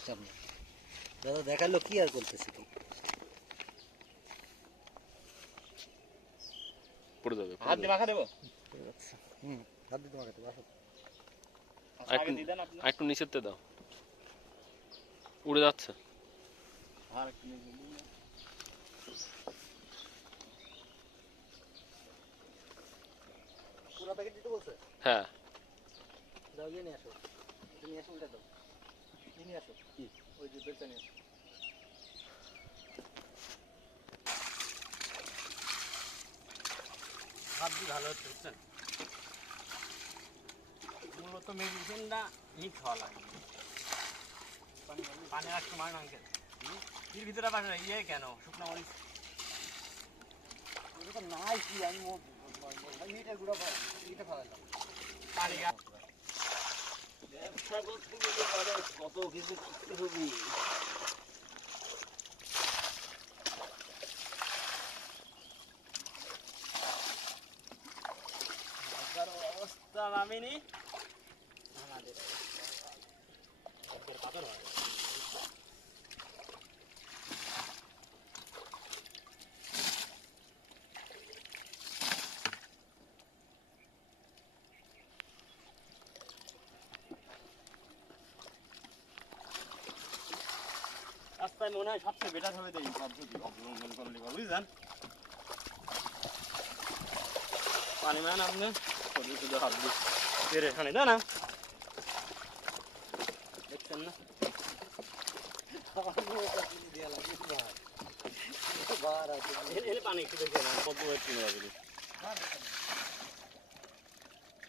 সামনে। দাদা দেখাল কি আর করতেছে কি? পড়ে যাবে হাত দিয়ে মাখা দেবো? হুম হাত দিতে মাখাতে বাসো আগে দিয়ে দেন আপনি। আর একটু নিচেতে দাও। উড়ে যাচ্ছে। আর একটু নিচে দিন। পুরো প্যাকেট দিতে বলছে? হ্যাঁ। দাও গিয়ে নিয়ে আসো। নিয়ে আসো উল্টা দাও। এই নিয়ে আসো কি ওই যে বেলটা নিয়ে আসো হাত ভালো হচ্ছে বুঝছেন মূলত মেডিসিনটা মিক্স হওয়া লাগে পানি একটু মার আঙ্কেল এর ভিতরে আবার ইয়ে কেন শুকনো মরিচ তো নাই কি আমি মিটার গুঁড়ো মিটা ফেলালাম পানি ব্যবসা কত কিছু করতে হবে অবস্থা নামিনি আমাদের অবস্থা রাস্তায় মনে হয় সবচেয়ে বেটার হবে এই পদ্ধতি অবলম্বন করলে বুঝলেন পানি মান আপনি শুধু শুধু হাত দিয়ে এখানে না দেখছেন না পানি একটু দেখে না কত একটু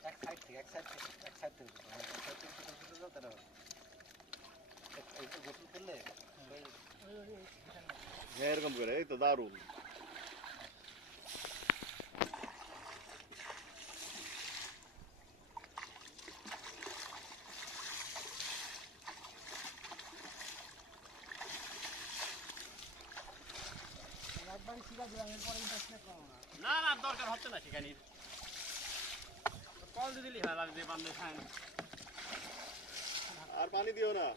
এক সাইড থেকে এক সাইড থেকে এক সাইড থেকে হ্যাঁ এরকম করে এই তো দারুণ না না, দরকার হচ্ছে না সেখানে। কল দিয়ে দিলি হয় লাগবে বান্ধে খায় আর পানি দিও না।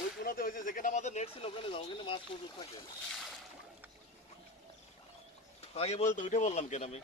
ওই কোনাতে ওই যে যেখানে আমাদের নেট ছিল, ওখানে যাও, ওখানে মাছ প্রচুর থাকে। আগে বলতে, উঠে বললাম কেন আমি?